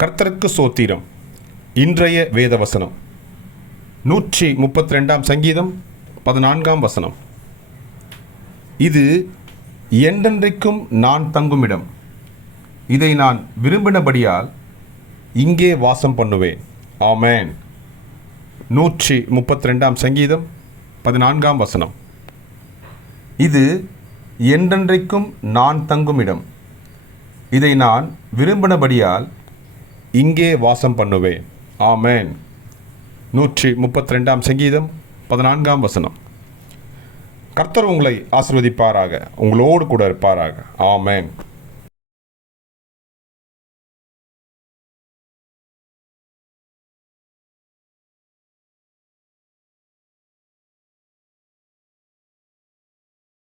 கர்த்தருக்கு சோத்திரம். இன்றைய வேதவசனம். நூற்றி முப்பத்தி ரெண்டாம் சங்கீதம் பதினான்காம் வசனம். இது என்றென்றைக்கும் நான் தங்குமிடம். இதை நான் விரும்பினபடியால் இங்கே வாசம் பண்ணுவேன். ஆமேன். நூற்றி முப்பத்தி ரெண்டாம் சங்கீதம் பதினான்காம் வசனம். இது என்றென்றைக்கும் நான் தங்குமிடம். இதை நான் விரும்பினபடியால் இங்கே வாசம் பண்ணுவேன். ஆமென். நூற்றி முப்பத்தி ரெண்டாம் சங்கீதம் பதினான்காம் வசனம். கர்த்தர் உங்களை ஆசிர்வதிப்பாராக உங்களோடு கூட இருப்பாராக. ஆமேன்.